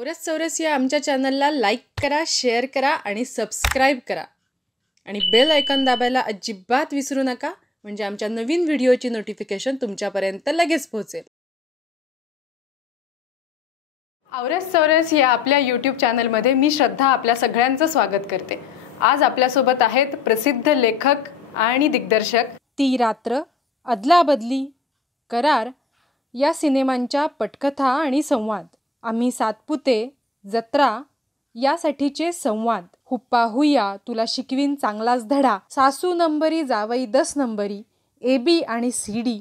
औरस चौरस या आमच्या चॅनलला लाईक करा, शेअर करा आणि सबस्क्राईब करा. आणि बेल आयकॉन दाबायला अजिबात विसरू नका, म्हणजे आमच्या नवीन व्हिडिओची नोटिफिकेशन तुमच्यापर्यंत लगेच पोहोचेल. औरस चौरस या आपल्या यूट्यूब चॅनलमध्ये मी श्रद्धा आपल्या सगळ्यांचं स्वागत करते. आज आपल्यासोबत आहेत प्रसिद्ध लेखक आणि दिग्दर्शक. ती रात्र, अदलाबदली, करार या सिनेमांच्या पटकथा आणि संवाद, आम्ही सातपुते, जत्रा यासाठीचे संवाद, हुप्पा हुय्या, तुला शिकवीन चांगलाच धडा, सासू नंबरी जावई 10 नंबरी, AB आणि CD,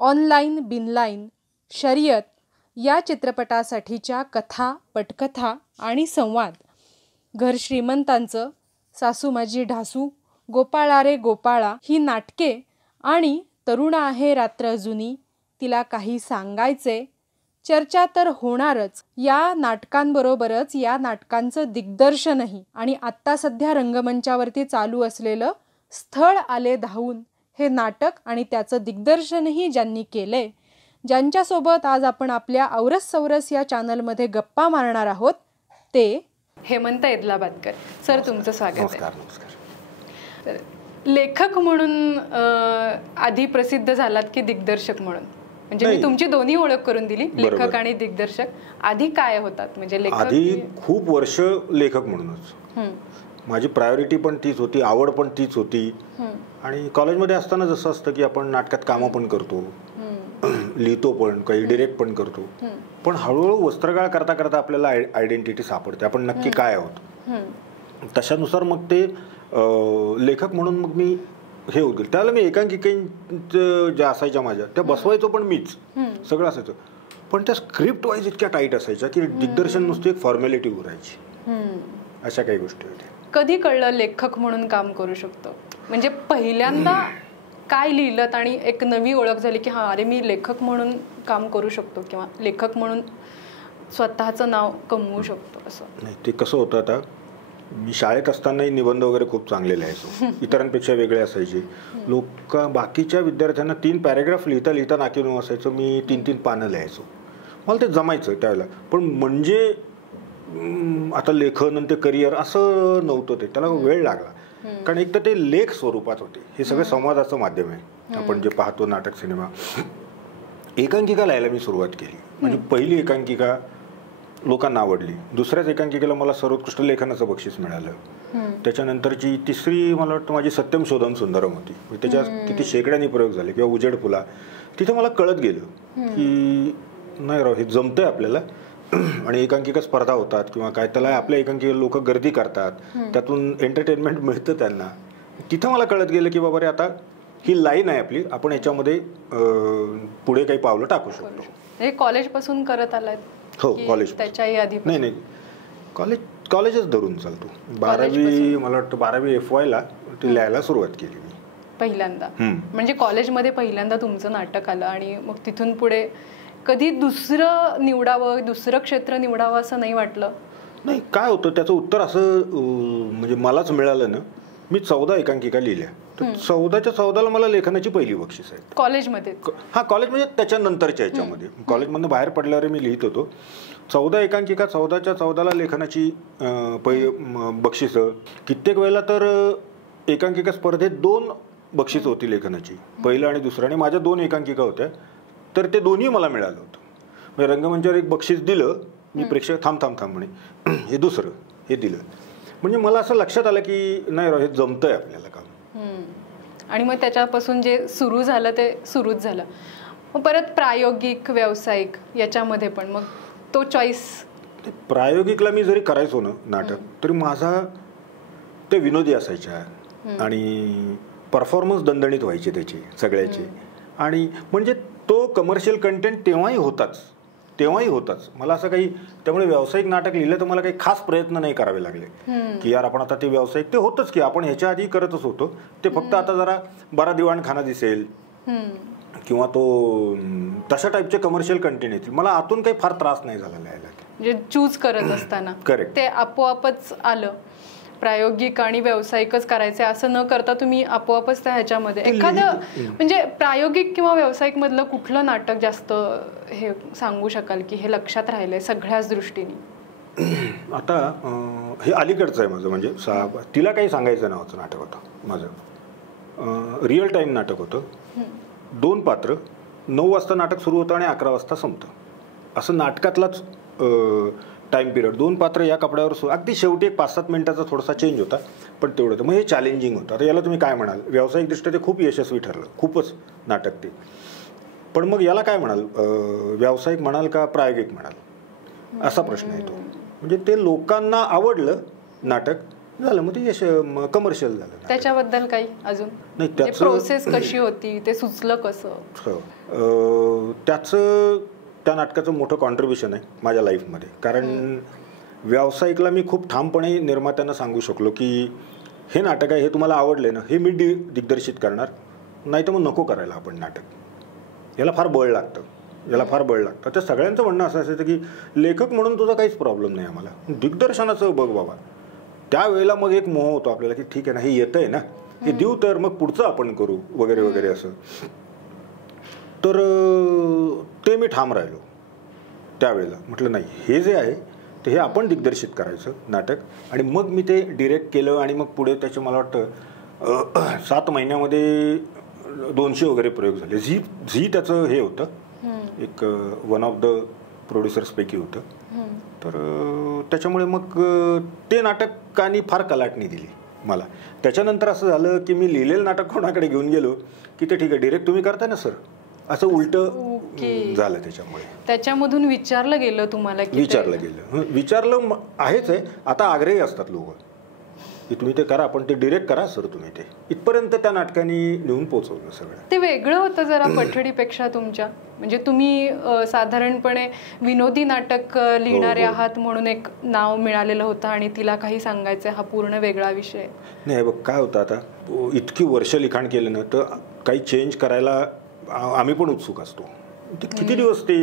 ऑनलाईन बिनलाईन, शर्यत या चित्रपटासाठीच्या कथा, पटकथा आणि संवाद, घर श्रीमंतांचं, सासू माझी ढासू, गोपाळा रे गोपाळा ही नाटके आणि तरुणा आहे रात्र जुनी, तिला काही सांगायचे, चर्चा तर होणारच या नाटकांबरोबरच या नाटकांचं दिग्दर्शनही. आणि आत्ता सध्या रंगमंचावरती चालू असलेलं स्थळ आले धावून हे नाटक आणि त्याचं दिग्दर्शनही ज्यांनी केलंय, ज्यांच्यासोबत आज आपण आपल्या औरस चौरस या चॅनलमध्ये गप्पा मारणार आहोत, ते हेमंत एदलाबादकर. सर, तुमचं स्वागत आहे. नमस्कार. लेखक म्हणून आधी प्रसिद्ध झालात की दिग्दर्शक म्हणून? म्हणजे मी तुमची दोन्ही ओळख करून दिली, लेखक आणि दिग्दर्शक. आधी काय होतात? म्हणजे लेखक आधी खूप वर्ष लेखक म्हणूनच माझी प्रायोरिटी पण तीच होती, आवड पण तीच होती. आणि कॉलेजमध्ये असताना जसं असतं की आपण नाटकात कामं पण करतो, लिहितो पण, काही डिरेक्ट पण करतो, पण हळूहळू वस्त्रगाळ करता करता आपल्याला आयडेंटिटी सापडते, आपण नक्की काय आहोत. तशानुसार मग ते लेखक म्हणून मग मी हे होत गेलं. त्यावेळेला मी एकांकिका ज्या असायच्या माझ्या त्या बसवायचो पण मीच, सगळं असायचं. पण त्या स्क्रिप्ट वाईज इतक्या टाईट असायच्या की दिग्दर्शन नुसती एक फॉर्मॅलिटी उरायची. अशा काही गोष्टी होत्या. कधी कळलं लेखक म्हणून काम करू शकतो? म्हणजे पहिल्यांदा काय लिहिलं आणि एक नवी ओळख झाली की हा, अरे मी लेखक म्हणून काम करू शकतो किंवा लेखक म्हणून स्वतःचं नाव कमवू शकतो असं? नाही, ते कसं होतं, आता मी शाळेत असतानाही निबंध वगैरे खूप चांगले लिहायचो, इतरांपेक्षा वेगळे असायचे. बाकीच्या विद्यार्थ्यांना 3 पॅरेग्राफ लिहिता लिहिता नाकीनऊ असायचं, मी 3-3 पानं लिहायचो. मला ते जमायचं त्यावेळेला. पण म्हणजे आता लेखन आणि ते करिअर असं नव्हतं, ते त्याला वेळ लागला. कारण एक तर ते लेख स्वरूपात होते, हे सगळं संवादाचं माध्यम आहे. आपण जे पाहतो नाटक, सिनेमा. एकांकिका लिहायला मी सुरुवात केली. म्हणजे पहिली एकांकिका लोकांना आवडली. दुसऱ्याच एकांकिकेला मला सर्वोत्कृष्ट लेखनाचं बक्षीस मिळालं. त्याच्यानंतरची तिसरी मला वाटतं माझी सत्यम शोधम सुंदरम होती. त्याच्या किती शेकड्यांनी प्रयोग झाले, किंवा उजेड फुला. तिथे मला कळत गेलं की नाही राव, हे जमतंय आपल्याला. आणि एकांकिका स्पर्धा होतात किंवा काय, त्याला आपल्या एकांकिकेला लोक गर्दी करतात, त्यातून एंटरटेनमेंट मिळतं त्यांना. तिथं मला कळत गेलं की बाबा रे, आता ही लाईन आहे आपली, आपण याच्यामध्ये पुढे काही पावलं टाकू शकतो. हे कॉलेजपासून करत आलाय? हो, कॉलेज. त्याच्याही आधी? नाही, कॉलेजच धरून चालतो. 12वी मला वाटतं 12वी FYला ते लिहायला सुरुवात केली मी पहिल्यांदा. म्हणजे कॉलेजमध्ये पहिल्यांदा तुमचं नाटक आलं आणि मग तिथून पुढे कधी दुसरं निवडावं, दुसरं क्षेत्र निवडावं असं नाही वाटलं? नाही, काय होतं त्याचं उत्तर असं म्हणजे मलाच मिळालं ना. मी 14 एकांकिका लिहिल्या, तर 14च्या 14ला मला लेखनाची पहिली बक्षीस आहे कॉलेजमध्ये. हा, कॉलेज म्हणजे त्याच्यानंतरच्या ह्याच्यामध्ये. कॉलेजमधनं बाहेर पडल्यावर मी लिहित होतो 14 एकांकिका, 14च्या 14ला लेखनाची बक्षिसं. कित्येक वेळेला तर एकांकिका स्पर्धेत 2 बक्षीस होती लेखनाची, पहिलं आणि दुसरं. आणि माझ्या 2 एकांकिका होत्या, तर ते दोन्ही मला मिळालं होतं. म्हणजे रंगमंचावर एक बक्षीस दिलं, मी प्रेक्षक थांब म्हणे, हे दुसरं हे दिलं. म्हणजे मला असं लक्षात आलं की नाही राव, हे जमतंय आपल्याला काम. आणि मग त्याच्यापासून जे सुरू झालं ते सुरूच झालं. मग परत प्रायोगिक, व्यावसायिक याच्यामध्ये पण मग तो चॉईस? प्रायोगिकला मी जरी करायचो ना नाटक, तरी माझा ते विनोदी असायच्या आणि परफॉर्मन्स दणदणीत व्हायचे त्याचे सगळ्याचे. आणि म्हणजे तो कमर्शियल कंटेंट तेव्हाही होताच. मला असं काही, त्यामुळे व्यावसायिक नाटक लिहिलं तर मला काही खास प्रयत्न नाही करावे लागले की यार आपण आता ते व्यावसायिक. ते होतच की आपण ह्याच्या आधी करतच होतो, ते फक्त आता जरा बरा दिवाणखाना दिसेल किंवा तो तशा टाईपचे कमर्शियल कंटेंट येतील. मला आतून काही फार त्रास नाही झाला लिहायला. म्हणजे चूज करत असताना करेक्ट, ते आपोआपच आलं. प्रायोगिक आणि व्यावसायिकच करायचे असं न करता तुम्ही आपोआपच त्या ह्याच्यामध्ये एखादं, म्हणजे प्रायोगिक किंवा व्यावसायिक मधलं कुठलं नाटक जास्त हे सांगू शकाल की हे लक्षात राहिलंय सगळ्याच दृष्टीने? आता हे अलीकडचं आहे माझं, म्हणजे तिला काही सांगायचं नावाचं नाटक होतं माझं. रिअल टाईम नाटक होतं. 2 पात्र, 9 वाजता नाटक सुरू होतं आणि 11 वाजता संपतं, असं नाटकातलाच टाईम पिरियड. 2 पात्र या कपड्यावर अगदी शेवटी एक 5-7 मिनिटाचा थोडासा चेंज होता, पण तेवढं होतं. मग हे चॅलेंजिंग होतं. आता याला तुम्ही काय म्हणाल? व्यावसायिकदृष्ट्या ते खूप यशस्वी ठरलं, खूपच नाटक ते. पण मग याला काय म्हणाल? व्यावसायिक म्हणाल का प्रायोगिक म्हणाल, असा प्रश्न येतो. म्हणजे ते लोकांना आवडलं नाटक, झालं, मग ते कमर्शियल झालं. त्याच्याबद्दल काही अजून नाही, त्याचं प्रोसेस कशी होती, ते सुचलं कसं? त्याचं त्या नाटकाचं मोठं कॉन्ट्रीब्युशन आहे माझ्या लाईफमध्ये. कारण व्यावसायिकला मी खूप ठामपणे निर्मात्यांना सांगू शकलो की हे नाटक आहे, हे तुम्हाला आवडले ना, हे मी दिग्दर्शित करणार, नाही तर मग नको करायला आपण नाटक. याला फार बळ लागतं, याला फार बळ लागतं. त्या सगळ्यांचं म्हणणं असं असायचं की लेखक म्हणून तुझा काहीच प्रॉब्लेम नाही आम्हाला, दिग्दर्शनाचं बघ बाबा. त्यावेळेला मग एक मोह होतो आपल्याला की ठीक आहे ना, हे येतं आहे ना, हे देऊ, तर मग पुढचं आपण करू वगैरे वगैरे असं. तर ते मी ठाम राहिलो त्यावेळेला. म्हटलं नाही, हे जे आहे ते हे आपण दिग्दर्शित करायचं नाटक. आणि मग मी ते डिरेक्ट केलं. आणि मग पुढे त्याचे मला वाटतं 7 महिन्यामध्ये 200 वगैरे प्रयोग झाले. झी त्याचं हे होतं, एक वन ऑफ द प्रोड्युसर्सपैकी होतं. तर त्याच्यामुळे मग ते नाटकाने फार कलाटणी दिली मला. त्याच्यानंतर असं झालं की मी लिहिलेलं नाटक कोणाकडे घेऊन गेलो की ते ठीक आहे, डिरेक्ट तुम्ही करताय ना सर, असं उलटं झालं. त्याच्यामधून विचारलं गेलं तुम्हाला? विचारलं गेलं, विचारलं आहेच आहे. आता आग्रही असतात लोक की तुम्ही ते करा, पण ते डिरेक्ट करा सर तुम्ही, ते इथपर्यंत त्या नाटकाने नेऊन पोहोचवलं सगळं. ते वेगळं होतं जरा पठडीपेक्षा तुमच्या. म्हणजे तुम्ही साधारणपणे विनोदी नाटक लिहिणारे आहात म्हणून एक नाव मिळालेलं होतं, आणि तिला काही सांगायचं हा पूर्ण वेगळा विषय. नाही बघ, काय होतं, आता इतकी वर्ष लिखाण केलं ना, तर काही चेंज करायला आम्ही पण उत्सुक असतो. किती दिवस ते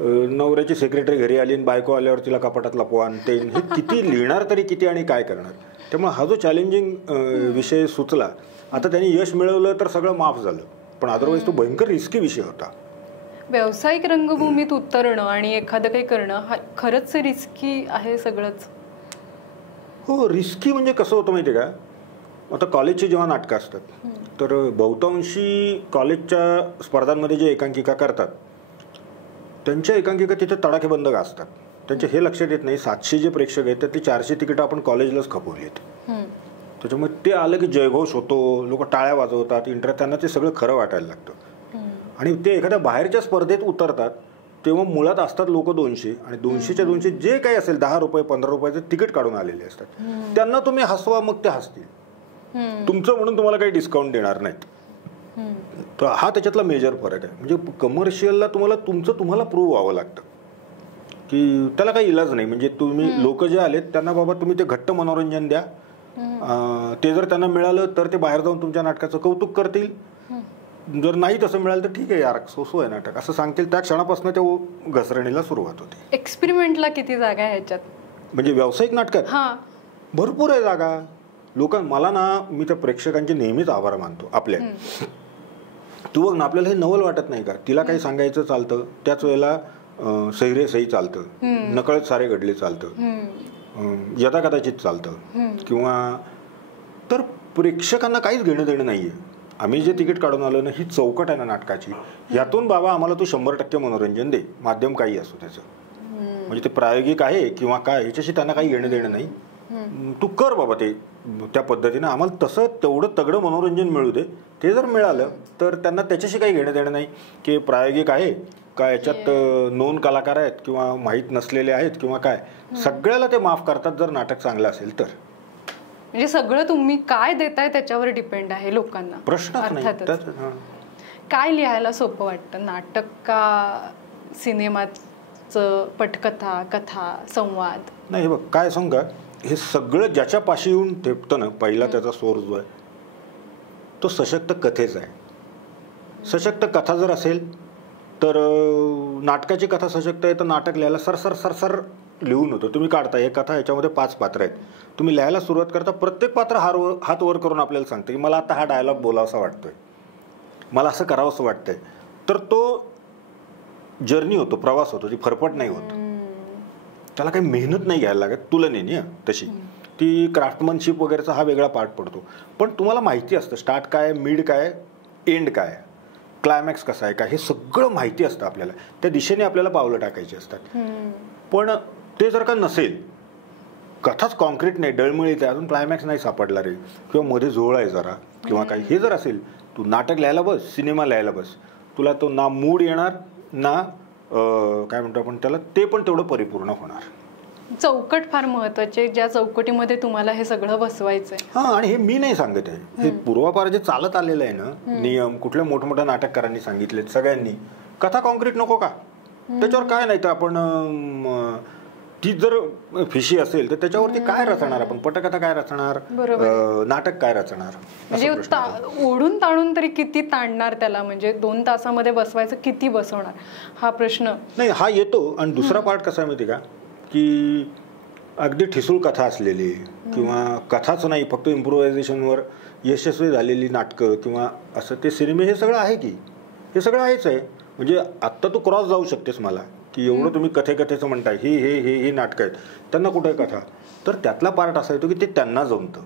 नवऱ्याची सेक्रेटरी घरी आली आणि बायको आल्यावर तिला कपाटात लपवा, आणि ते हे किती लिहिणार तरी किती आणि काय करणार. त्यामुळे हा जो चॅलेंजिंग विषय सुचला, आता त्यांनी यश मिळवलं तर सगळं माफ झालं, पण अदरवाईज तो भयंकर रिस्की विषय होता. व्यावसायिक रंगभूमीत उतरणं आणि एखादं काही करणं हा खरंच रिस्की आहे सगळंच. हो, रिस्की म्हणजे कसं होतं माहिती आहे का, आता कॉलेजची जेव्हा नाटकं असतात तर बहुतांशी कॉलेजच्या स्पर्धांमध्ये जे एकांकिका करतात त्यांच्या एकांकिका तिथे तडाखेबंद गाजतात. त्यांचे हे लक्षात येत नाही 700 जे प्रेक्षक आहेत त्यातली 400 तिकीटं आपण कॉलेजलाच खपवली आहेत. त्याच्यामुळे ते आलं की जयघोष होतो, लोक टाळ्या वाजवतात, त्यांना ते सगळं खरं वाटायला लागतं. आणि ते एखाद्या बाहेरच्या स्पर्धेत उतरतात तेव्हा मुळात असतात लोक 200, आणि 200च्या 200 जे काही असेल 10 रुपये 15 रुपयाचं तिकीट काढून आलेले असतात. त्यांना तुम्ही हसवा, मग ते हसतील, तुमचं म्हणून तुम्हाला काही डिस्काउंट देणार नाहीत. तर हा त्याच्यातला मेजर फरक आहे. म्हणजे कमर्शियलला तुम्हाला प्रूव्ह व्हावं लागतं की त्याला काही इलाज नाही. म्हणजे तुम्ही लोक जे आलेत त्यांना बाबा तुम्ही ते घट्ट मनोरंजन द्या, ते जर त्यांना मिळालं तर ते बाहेर जाऊन तुमच्या नाटकाचं कौतुक करतील, जर नाही तसं मिळालं तर ठीक आहे यार, सो आहे नाटक असं सांगतील. त्या क्षणापासून त्या घसरणीला सुरुवात होते. एक्सपेरिमेंटला किती जागा आहे ह्याच्यात? म्हणजे व्यावसायिक नाटकात भरपूर आहे जागा. मला ना, मी त्या प्रेक्षकांचे नेहमीच आभार मानतो आपल्या. तू बघ ना, आपल्याला हे नवल वाटत नाही का, तिला काही सांगायचं चालतं, त्याच वेळेला सैरे सही चालतं, नकळत सारे घडले चालतं, यथा कदाचित चालतं, किंवा तर प्रेक्षकांना काहीच घेणं देणं नाहीये. आम्ही जे तिकीट काढून आलो ना, ही चौकट आहे ना नाटकाची, यातून बाबा आम्हाला तू 100% मनोरंजन दे, माध्यम काही असो त्याचं. म्हणजे ते प्रायोगिक आहे किंवा काय, ह्याच्याशी त्यांना काही घेणं देणं नाही. तू कर बाबा ते त्या पद्धतीनं, आम्हाला तसं तेवढं तगडं मनोरंजन मिळू दे. ते जर मिळालं तर त्यांना त्याच्याशी काही घेणं देणं नाही की प्रायोगिक आहे का, याच्यात नोन कलाकार आहेत किंवा माहीत नसलेले आहेत किंवा काय. सगळ्याला ते माफ करतात जर नाटक चांगलं असेल तर. म्हणजे सगळं तुम्ही काय देताय त्याच्यावर डिपेंड आहे लोकांना. प्रश्नच नाही. काय लिहायला सोपं वाटतं, नाटक का सिनेमाचं, पटकथा, कथा, संवाद? नाही बघ, काय सांग का, हे सगळं ज्याच्या पाशी येऊन ठेपतं ना, पहिला त्याचा सोर्स जो आहे तो सशक्त कथेचा आहे. सशक्त कथा जर असेल तर नाटकाची कथा सशक्त आहे तर नाटक लिहायला सरसर लिहून होतं. तुम्ही काढताय एक कथा, याच्यामध्ये 5 पात्र आहेत, तुम्ही लिहायला सुरुवात करता, प्रत्येक पात्र हात वर करून आपल्याला सांगतं की मला आता हा डायलॉग बोलावासा वाटतोय, मला असं करावंसं वाटतंय. तर तो जर्नी होतो, प्रवास होतो, ती फरफट नाही होत. त्याला काही मेहनत नाही घ्यायला लागत तुलनेने तशी. ती क्राफ्टमनशिप वगैरेचा हा वेगळा पार्ट पडतो. पण तुम्हाला माहिती असतं स्टार्ट काय, मिड काय, एंड काय, क्लायमॅक्स कसा आहे काय, हे सगळं माहिती असतं आपल्याला. त्या दिशेने आपल्याला पावलं टाकायची असतात. पण ते जर का नसेल, कथाच कॉन्क्रीट नाही, डळमळीत आहे, अजून क्लायमॅक्स नाही सापडला रे, किंवा मध्ये झोळ आहे जरा किंवा काही, हे जर असेल, तू नाटक लिहायला बस, सिनेमा लिहायला बस, तुला तो ना मूड येणार ना काय म्हणतो आपण त्याला, ते पण तेवढं परिपूर्ण होणार. चौकट फार महत्वाची, ज्या चौकटीमध्ये तुम्हाला हे सगळं बसवायचंय. हा, आणि हे मी नाही सांगत आहे, हे पूर्वापार जे चालत आलेलं आहे ना नियम, कुठल्या मोठमोठ्या नाटककारांनी सांगितले सगळ्यांनी, कथा कॉन्क्रीट नको का, त्याच्यावर काय नाही तर आपण ती जर फिशी असेल तर त्याच्यावरती काय रचणार आपण, पटकथा काय रचणार, नाटक काय रचणार, म्हणजे ओढून ताणून तरी किती ताणणार त्याला, म्हणजे 2 तासामध्ये बसवायचं किती बसवणार, हा प्रश्न नाही, हा येतो. आणि दुसरा पार्ट कसा माहिती का, की अगदी ठिसूळ कथा असलेली किंवा कथाच नाही फक्त इम्प्रोव्हायझेशनवर यशस्वी झालेली नाटकं किंवा असं ते सिनेमे, हे सगळं आहे की, हे सगळं आहेच आहे. म्हणजे आत्ता तू क्रॉस जाऊ शकतेस मला की एवढं तुम्ही कथेचं म्हणताय, ही नाटकं आहेत, त्यांना कुठं आहे कथा, तर त्यातला पार्ट असा येतो की ते त्यांना जमतं.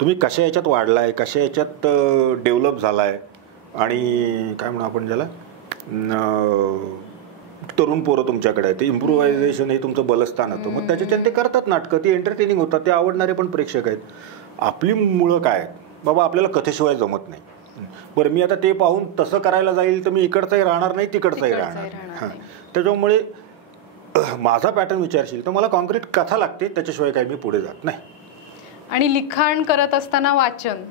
तुम्ही कशा याच्यात वाढलाय, कशा याच्यात डेव्हलप झालाय, आणि काय म्हणू आपण ज्याला तरुण पोरं तुमच्याकडे आहे, ते इम्प्रोव्हायझेशन हे तुमचं बलस्थान होतं, मग त्याच्यात ते करतात नाटकं, ती एंटरटेनिंग होतात, ते आवडणारे पण प्रेक्षक आहेत. आपली मुळं काय बाबा, आपल्याला कथेशिवाय जमत नाही. बरं, मी आता ते पाहून तसं करायला जाईल तर मी इकडचाही राहणार नाही, तिकडचाही राहणार. हां, त्याच्यामुळे माझा पॅटर्न विचारशील तर मला कॉन्क्रीट कथा लागते, त्याच्याशिवाय काही मी पुढे जात नाही. आणि लिखाण करत असताना वाचन,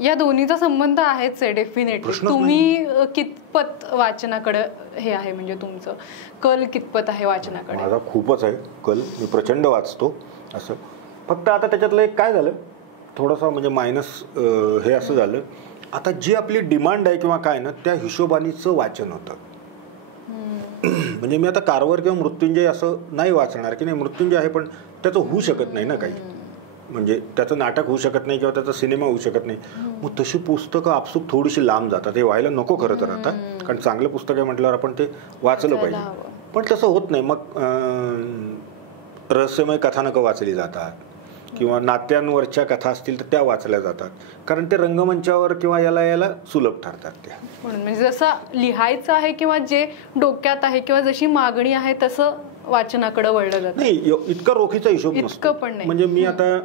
या दोन्हीचा संबंध आहेच आहे डेफिनेटली. तुम्ही कितपत वाचनाकडे हे आहे, म्हणजे तुमचं कल कितपत आहे वाचनाकडे? माझा खूपच आहे कल, मी प्रचंड वाचतो. असं फक्त आता त्याच्यातलं एक काय झालं थोडंसं म्हणजे मायनस हे असं झालं, आता जी आपली डिमांड आहे किंवा काय ना, त्या हिशोबानीचं वाचन होतं. म्हणजे मी आता कारवर किंवा मृत्युंजय असं नाही वाचणार की नाही, मृत्युंजय आहे पण त्याचं होऊ शकत नाही ना काही, म्हणजे त्याचं नाटक होऊ शकत नाही किंवा त्याचा सिनेमा होऊ शकत नाही. मग तशी पुस्तकं आपसूक थोडीशी लांब जातात, हे व्हायला नको खरं तर आता, कारण चांगलं पुस्तक आहे म्हटल्यावर आपण ते वाचलं पाहिजे. पण तसं होत नाही. मग रहस्यमय कथानकं वाचली जातात किंवा नात्यांवरच्या कथा असतील तर त्या वाचल्या जातात, कारण ते रंगमंचावर किंवा याला सुलभ ठरतात त्या. म्हणून म्हणजे जसं लिहायचं आहे किंवा जे डोक्यात आहे किंवा जशी मागणी आहे तसं वाचनाकडे वळलं जातं. नाही, इतका रोखीचा हिशोब नसतो. पण नाही, म्हणजे मी आता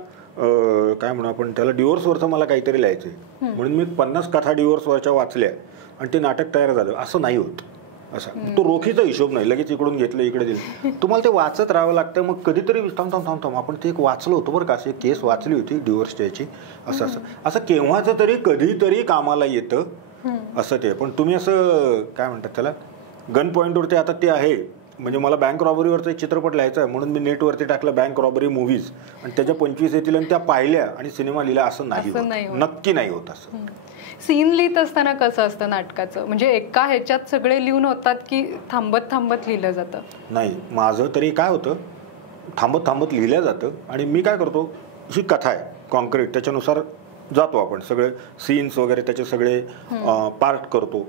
काय म्हणू आपण त्याला, डिवोर्सवरचं मला काहीतरी लिहायचंय म्हणून मी 50 कथा डिवोर्सवरच्या वाचल्या आणि ते नाटक तयार झालं, असं नाही होत. असा तो रोखीचा हिशोब नाही, लगेच इकडून घेतलं इकडे दिलं, तुम्हाला ते वाचत राहावं लागतं. मग कधीतरी थांब आपण ते एक वाचलं होतं बरं का, अशी केस वाचली होती डिवोर्सच्या याची, असं केव्हाचं तरी कधीतरी कामाला येतं असं ते. पण तुम्ही असं काय म्हणतात त्याला, गन पॉईंटवरती आता ते आहे, म्हणजे मला बँक रॉबरीवरचा एक चित्रपट लिहायचा आहे म्हणून मी नेटवरती टाकलं बँक रॉबरी मूव्हीज आणि त्याच्या 25 येतील आणि त्या पाहिल्या आणि सिनेमा लिहिला, असं नाही, नक्की नाही होत असं. सीन लिहित असताना कसं असतं नाटकाचं, म्हणजे एका ह्याच्यात सगळे लिहून होतात की थांबत लिहिलं जातं? नाही, माझं तरी काय होतं, थांबत लिहिलं जातं. आणि मी काय करतो, ही कथा आहे कॉन्क्रीट, त्याच्यानुसार जातो आपण, सगळे सीन्स वगैरे त्याचे सगळे पार्ट करतो.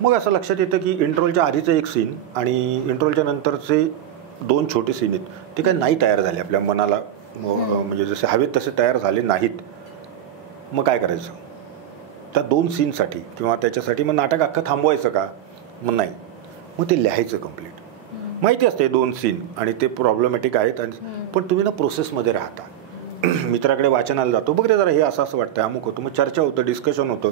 मग असं लक्षात येतं की इंटरव्हलच्या आधीचं एक सीन आणि इंटरव्हलच्या नंतरचे 2 छोटे सीन आहेत, ते काय नाही तयार झाले आपल्या मनाला, म्हणजे जसे हवेत तसे तयार झाले नाहीत. मग काय करायचं त्या 2 सीनसाठी किंवा त्याच्यासाठी? मग नाटक अख्खं थांबवायचं का? मग नाही, मग ते लिहायचं कम्प्लीट. माहिती असते 2 सीन आणि ते प्रॉब्लेमॅटिक आहेत, पण तुम्ही ना प्रोसेसमध्ये राहता. मित्राकडे वाचनाला जातो, बघ रे जरा हे असं वाटतं, अमुक होतं, मग चर्चा होतं, डिस्कशन होतं,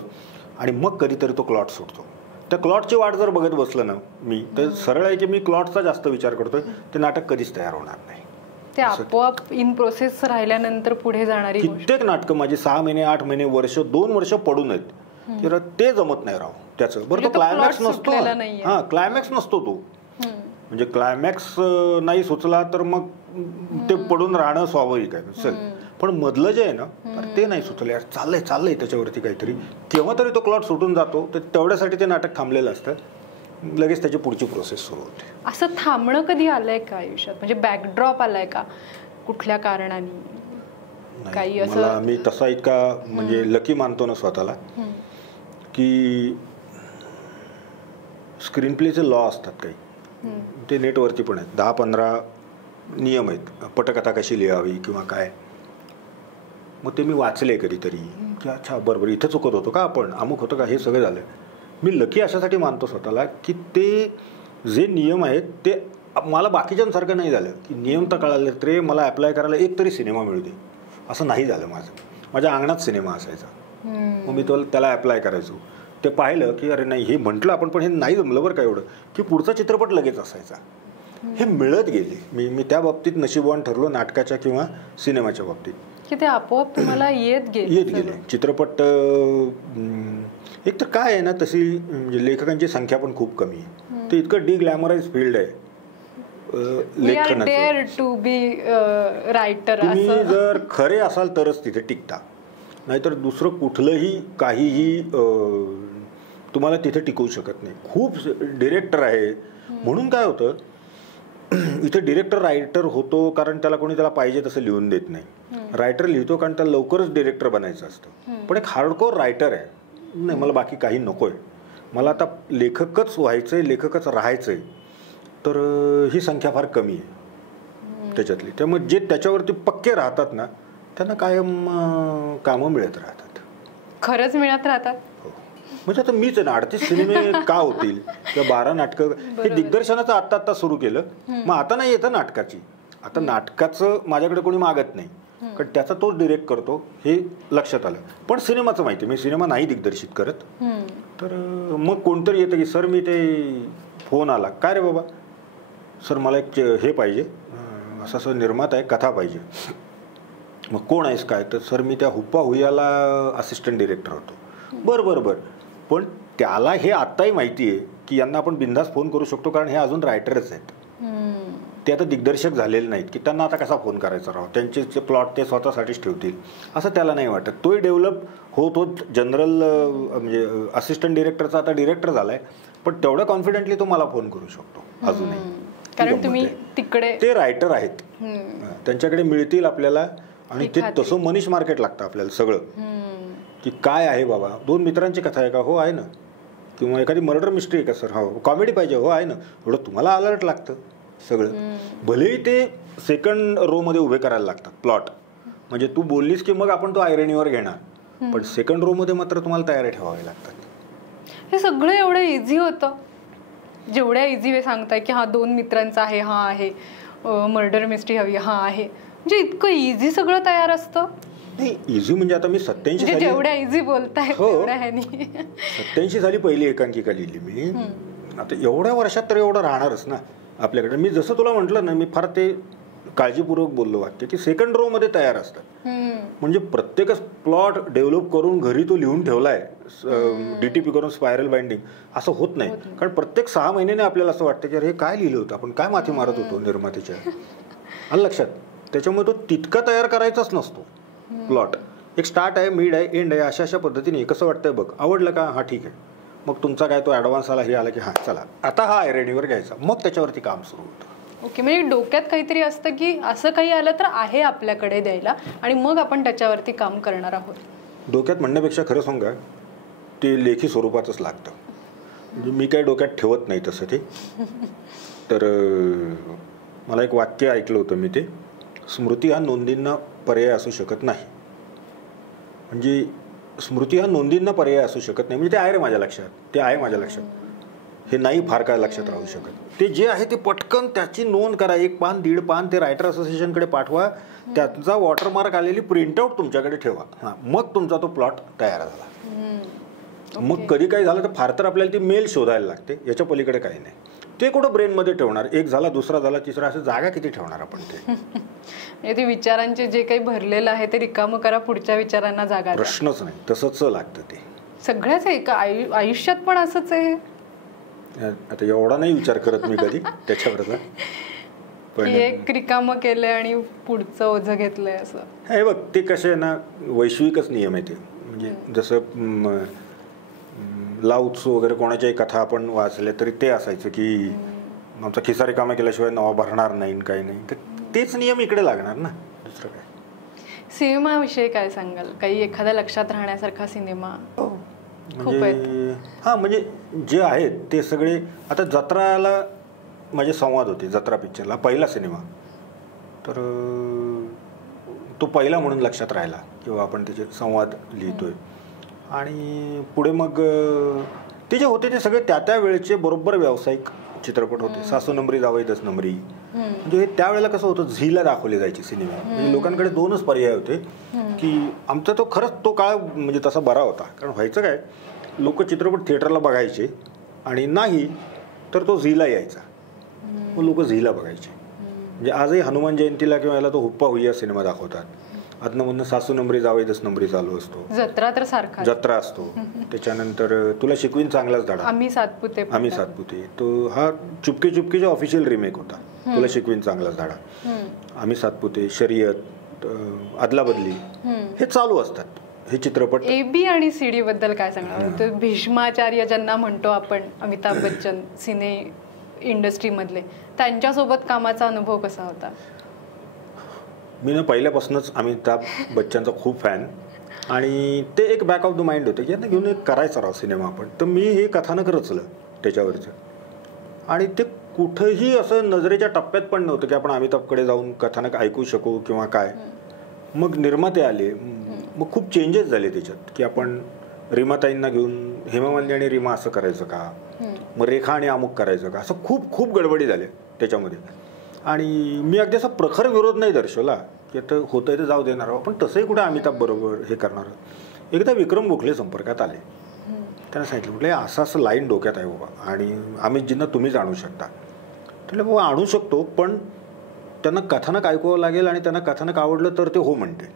आणि मग कधीतरी तो क्लॉट सुटतो. त्या क्लॉटची वाट जर बघत बसलं ना मी, तर सरळ आहे की मी क्लॉटचा जास्त विचार करतोय, ते नाटक कधीच तयार होणार नाही. ते आपोआप इन प्रोसेस राहिल्यानंतर पुढे जाणारी कित्येक नाटकं माझी 6 महिने 8 महिने वर्ष 2 वर्ष पडून आहेत, तर ते जमत नाही राव त्याचं. बरं, तो क्लायमॅक्स नसतो. हा, क्लायमॅक्स नसतो तो, म्हणजे क्लायमॅक्स नाही सुचला तर मग ते पडून राहणं स्वाभाविक आहे. चल, पण मधलं जे आहे ना, तर ते नाही सुचलं यार, चाललंय त्याच्यावरती काहीतरी, केव्हा तरी तो क्लॉट सुटून जातो, तर तेवढ्यासाठी ते नाटक थांबलेलं असतं, लगेच त्याची पुढची प्रोसेस सुरू होते. असं थांबणं कधी आलंय का आयुष्यात, म्हणजे बॅकड्रॉप आलाय का कुठल्या कारणाने काही असं? मी तसा इतका म्हणजे लकी मानतो ना स्वतःला, की स्क्रीन प्लेचे लॉ असतात काही, ते नेटवरती पण आहेत, 10-15 नियम आहेत, पटकथा कशी लिहावी किंवा काय. मग ते मी वाचले कधीतरी की अच्छा बरोबर इथं चुकत होतो का आपण, अमुक होतं का, हे सगळं झालं. मी लकी अशासाठी मानतो स्वतःला की ते जे नियम आहेत ते मला बाकीच्यांसारखं नाही झालं की नियम तर कळाले तरी मला ॲप्लाय करायला एक तरी सिनेमा मिळू दे, असं नाही झालं माझं. माझ्या अंगणात सिनेमा असायचा, मग मी त्याला ॲप्लाय करायचो. ते पाहिलं की अरे नाही हे म्हटलं आपण पण हे नाही जमलं बरं का एवढं, की पुढचा चित्रपट लगेच असायचा. हे मिळत गेले. मी त्या बाबतीत नशीबवान ठरलो, नाटकाच्या किंवा सिनेमाच्या बाबतीत, की ते आपोआप तुम्हाला येत गेले. चित्रपट एक तर काय आहे ना, तशी म्हणजे लेखकांची संख्या पण खूप कमी आहे. ते इतकं डिग्लॅमराइज फील्ड आहे लेखनाचं. तुम्ही जर खरे असाल तरच तिथे टिकता, नाहीतर दुसरं कुठलंही काहीही तुम्हाला तिथे टिकवू शकत नाही. खूप डिरेक्टर आहे म्हणून काय होतं, इथे डिरेक्टर रायटर होतो कारण त्याला कोणी त्याला पाहिजे तसं लिहून देत नाही. रायटर लिहितो कारण त्याला लवकरच डिरेक्टर बनायचं असतं. पण एक हार्डकोर रायटर आहे, नाही मला बाकी काही नको आहे, मला आता लेखकच व्हायचं आहे, लेखकच राहायचं आहे, तर ही संख्या फार कमी आहे त्याच्यातली. त्यामुळे जे त्याच्यावरती पक्के राहतात ना त्यांना कायम कामं मिळत राहतात. खरंच मिळत राहतात. म्हणजे आता मीच आहे ना, 38 सिनेमे का होतील किंवा 12 नाटकं. हे दिग्दर्शनाचं आत्ता सुरू केलं, मग आता नाही येतं नाटकाची. आता नाटकाचं माझ्याकडे कोणी मागत नाही कारण त्याचा तोच डिरेक्ट करतो हे लक्षात आलं. पण सिनेमाचं माहिती, मी सिनेमा नाही दिग्दर्शित करत. तर मग कोणतरी येतं की सर मी ते फोन आला, काय रे बाबा सर मला एक हे पाहिजे, असं असं निर्माता आहे, कथा पाहिजे. मग कोण आहेस काय, तर सर मी त्या हुप्पा हुयाला असिस्टंट डिरेक्टर होतो. बरं पण त्याला हे आत्ताही माहिती आहे की यांना आपण बिनधास्त फोन करू शकतो कारण हे अजून रायटरच आहेत, ते आता दिग्दर्शक झालेले नाहीत की त्यांना आता कसा फोन करायचा राव, त्यांचे प्लॉट ते स्वतःसाठीच ठेवतील असं त्याला नाही वाटत. तोही डेव्हलप होत जनरल म्हणजे असिस्टंट डिरेक्टरचा आता डिरेक्टर झालाय, पण तेवढं कॉन्फिडेंटली तो मला फोन करू शकतो अजूनही, कारण तुम्ही तिकडे ते रायटर आहेत, त्यांच्याकडे मिळतील आपल्याला. आणि ते तसं मनीष मार्केट लागतं आपल्याला सगळं, की काय आहे बाबा, 2 मित्रांची कथा आहे का, हो आहे ना, किंवा एखादी मर्डर मिस्ट्री आहे का सर, हो कॉमेडी पाहिजे, हो आहे ना, एवढं तुम्हाला अलर्ट लागतं सगळं. भलेही ते सेकंड रो मध्ये उभे करायला लागतात प्लॉट, म्हणजे तू बोललीस की मग आपण तो आयरनीवर घेणार, पण सेकंड रो मध्ये मात्र तुम्हाला तयारी ठेवावी लागतात. हे सगळं एवढं इझी होतं, जेवढ्या इझी वे सांगताय की हा 2 मित्रांचा आहे, हा आहे मर्डर मिस्ट्री हवी, हा आहे, म्हणजे इतकं इझी सगळं तयार असतं. नाही इझी म्हणजे आता मी 87 साली, जेवढ्या इझी बोलताय तेवढ्या ह्यानी 87 साली पहिली एकांकिका लिहिली मी. आता एवढ्या वर्षात तर एवढं राहणारच ना आपल्याकडे. मी जसं तुला म्हटलं ना, मी फार ते काळजीपूर्वक बोललो वाक्य की सेकंड रो मध्ये तयार असतात, म्हणजे प्रत्येकच प्लॉट डेव्हलप करून घरी तो लिहून ठेवलाय DTP करून स्पायरल बाइंडिंग असं होत नाही. कारण प्रत्येक 6 महिन्याने आपल्याला असं वाटतं की अरे हे काय लिहिलं होतं आपण, काय माथी मारत होतो निर्मात्याच्या, आलं लक्षात. त्याच्यामुळे तो तितका तयार करायचाच नसतो प्लॉट. एक स्टार्ट आहे, मिड आहे, एंड आहे, अशा पद्धतीने. कसं वाटतंय बघ, आवडलं का, हा ठीक आहे, मग तुमचा काय तो ॲडव्हान्स आला, हे आला की हां चला आता हा आयरनीवर घ्यायचा, मग त्याच्यावरती काम सुरू होतं. ओके, म्हणजे डोक्यात काहीतरी असतं की असं काही आलं तर आहे आपल्याकडे द्यायला आणि मग आपण त्याच्यावरती काम करणार आहोत. डोक्यात म्हणण्यापेक्षा खरं सांगा ते लेखी स्वरूपातच लागतं. म्हणजे मी काही डोक्यात ठेवत नाही तसं ते. तर मला एक वाक्य ऐकलं होतं मी, ते स्मृती हा नोंदींना पर्याय असू शकत नाही. म्हणजे स्मृती हा नोंदींना पर्याय असू शकत नाही, म्हणजे ते आहे रे माझ्या लक्षात, ते आहे माझ्या लक्षात, हे नाही फार काय लक्षात राहू शकत. ते जे आहे ते पटकन त्याची नोंद करा, 1 पान 1.5 पान ते रायटर असोसिएशनकडे पाठवा, त्याचा वॉटरमार्क आलेली प्रिंटआउट तुमच्याकडे ठेवा, हां मग तुमचा तो प्लॉट तयार झाला. मग कधी काही झालं तर फार तर आपल्याला ती मेल शोधायला लागते, याच्या पलीकडे काही नाही. ते कुठं ब्रेनमध्ये ठेवणार, 1 झाला 2रा झाला 3रा, असं जागा किती ठेवणार आपण ते. ते विचारांचे जे काही भरलेलं आहे ते रिकामं करा, पुढच्या विचारांना जागा, प्रश्नच नाही. तसंच लागतं ते सगळ्याच आहे का आयुष्यात पण असंच आहे. आता एवढा नाही विचार करत मी कधी त्याच्यावरचा, पण एक रिकामं केलंय आणि पुढचं ओझं घेतलंय असं. हे बघ ते कसं आहे ना, वैश्विकच नियम आहे ते. म्हणजे जसं लाव त्सू वगैरे कोणाच्याही कथा आपण वाचल्या तरी ते असायचं की आमचा खिसा रिकामा केल्याशिवाय नवा भरणार नाही, काही नाही. तर तेच नियम इकडे लागणार ना, दुसरं काय. सिनेमाविषयी काय सांगाल, काही एखाद्या लक्षात राहण्यासारखा सिनेमा? म्हणजे हां, म्हणजे जे आहेत ते सगळे. आता जत्राला माझे संवाद होते, जत्रा पिक्चरला पहिला सिनेमा तर तो पहिला म्हणून लक्षात राहिला किंवा आपण त्याचे संवाद लिहितोय. आणि पुढे मग ते जे होते ते सगळे त्या वेळेचे बरोबर व्यावसायिक चित्रपट होते. सासू नंबरी जावई 10 नंबरी, म्हणजे त्यावेळेला कसं होतं, झीला दाखवले जायचे सिनेमा. म्हणजे लोकांकडे 2च पर्याय होते की आमचा तो खरंच तो काळ म्हणजे तसा बरा होता. कारण व्हायचं काय, लोक चित्रपट थिएटरला बघायचे आणि नाही तर तो झीला यायचा, मग लोक झीला बघायचे. म्हणजे आजही हनुमान जयंतीला किंवा याला तो हुप्पा हुय्या सिनेमा दाखवतात. अदनमधनं सासू नंबरी जावई 10 नंबरी चालू असतो, जत्रा तर सारखा जत्रा असतो. त्याच्यानंतर तुला शिकवीन चांगलाच धडा, आम्ही सातपुते, तो हा चुपके चुपकेचा ऑफिशियल रिमेक होता. तुला शिकवीन चांगलाच धडा, आम्ही सातपुते, शर्यत, अदला बदली, हे चालू असतात हे चित्रपट. AB आणि CD बद्दल काय सांगणार? भीष्माचार्य ज्यांना म्हणतो आपण, अमिताभ बच्चन सिने इंडस्ट्री मधले, त्यांच्यासोबत कामाचा अनुभव कसा होता? मी ना पहिल्यापासूनच अमिताभ बच्चनचा खूप फॅन, आणि ते एक बॅक ऑफ द माइंड होतं की यांना घेऊन एक करायचा राव सिनेमा आपण. तर मी हे कथानक रचलं त्याच्यावरचं, आणि ते कुठंही असं नजरेच्या टप्प्यात पण नव्हतं की आपण अमिताभकडे जाऊन कथानक ऐकू शकू किंवा काय. मग निर्माते आले, मग खूप चेंजेस झाले त्याच्यात की आपण रीमाताईंना घेऊन हेमा मालिनी आणि रीमा असं करायचं का, मग रेखा आणि अमुक करायचं का, असं खूप खूप गडबडी झाले त्याच्यामध्ये. आणि मी अगदी असा प्रखर विरोध नाही दर्शवला की आता होतंय तर जाऊ देणार, पण तसंही कुठे अमिताभ बरोबर हे करणार. एकदा विक्रम गोखले संपर्कात आले, त्यांना सांगितलं, म्हटलं असं असं लाईन डोक्यात आहे बाबा आणि अमितजींना तुम्हीच आणू शकता. म्हटलं बाबा आणू शकतो, पण त्यांना कथानक ऐकावं लागेल आणि त्यांना कथानक आवडलं तर ते हो म्हणते,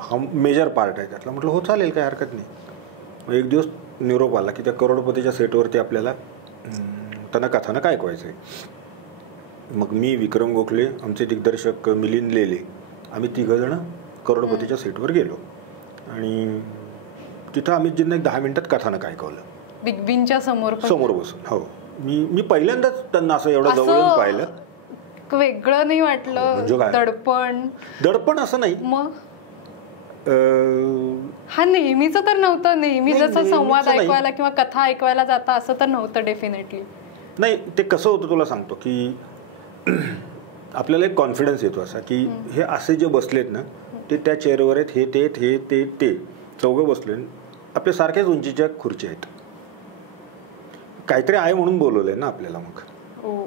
हा मेजर पार्ट आहे त्यातला. म्हटलं हो चालेल, काही हरकत नाही. मग एक दिवस निरोप आला की त्या करोडपतीच्या सेटवरती आपल्याला त्यांना कथानक ऐकवायचं आहे. मग मी, विक्रम गोखले, आमचे दिग्दर्शक मिलिंद लेले, आम्ही 3 जण करोडपतीच्या सेटवर गेलो आणि तिथं अमितजींना एक 10 मिनिटात कथानक ऐकवलं, बिग बींच्या समोर बसून. हो, मी पहिल्यांदाच त्यांना असं एवढं जवळून पाहिलं. वेगळं नाही वाटलं? दडपण असं नाही, मग हा नेहमीच तर नव्हतं. नेहमी जसं संवाद ऐकवायला किंवा कथा ऐकवायला जाता असं तर नव्हतं डेफिनेटली. नाही, ते कसं होतं तुला सांगतो की आपल्याला एक कॉन्फिडन्स येतो असा की हे असे जे बसलेत ना, ते त्या चेअरवर आहेत, ते चौघं बसले, आपल्या सारख्याच उंचीच्या खुर्च्या आहेत. काहीतरी आहे म्हणून बोलवलंय ना आपल्याला. मग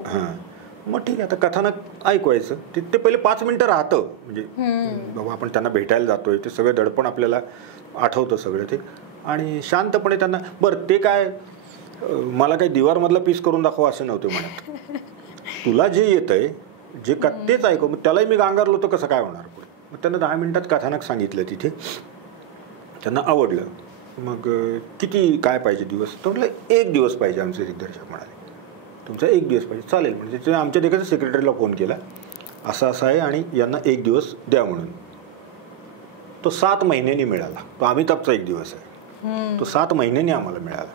हां, मग ठीक आहे, आता कथानक ऐकवायचं. ते पहिले 5 मिनिटं राहतं, म्हणजे बाबा आपण त्यांना भेटायला जातोय, ते सगळं दडपण आपल्याला आठवतं सगळं ते. आणि शांतपणे त्यांना, बरं ते काय मला काही दिवारमधला पीस करून दाखवा असं नव्हतं म्हणत, तुला जे येतंय जे तेच ऐकव. मग त्यालाही मी गांगारलो तर कसं काय होणार. मग त्यांना 10 मिनिटात कथानक सांगितलं तिथे, त्यांना आवडलं. मग किती काय पाहिजे दिवस, तर म्हटलं 1 दिवस पाहिजे. आमचे दिग्दर्शक म्हणाले तुमचा 1 दिवस पाहिजे, चालेल. म्हणजे ते आमच्या देखील सेक्रेटरीला फोन केला, असं असं आहे आणि यांना 1 दिवस द्या म्हणून. तो 7 महिन्यांनी मिळाला. तो अमिताभचा 1 दिवस आहे, तो 7 महिन्यांनी आम्हाला मिळाला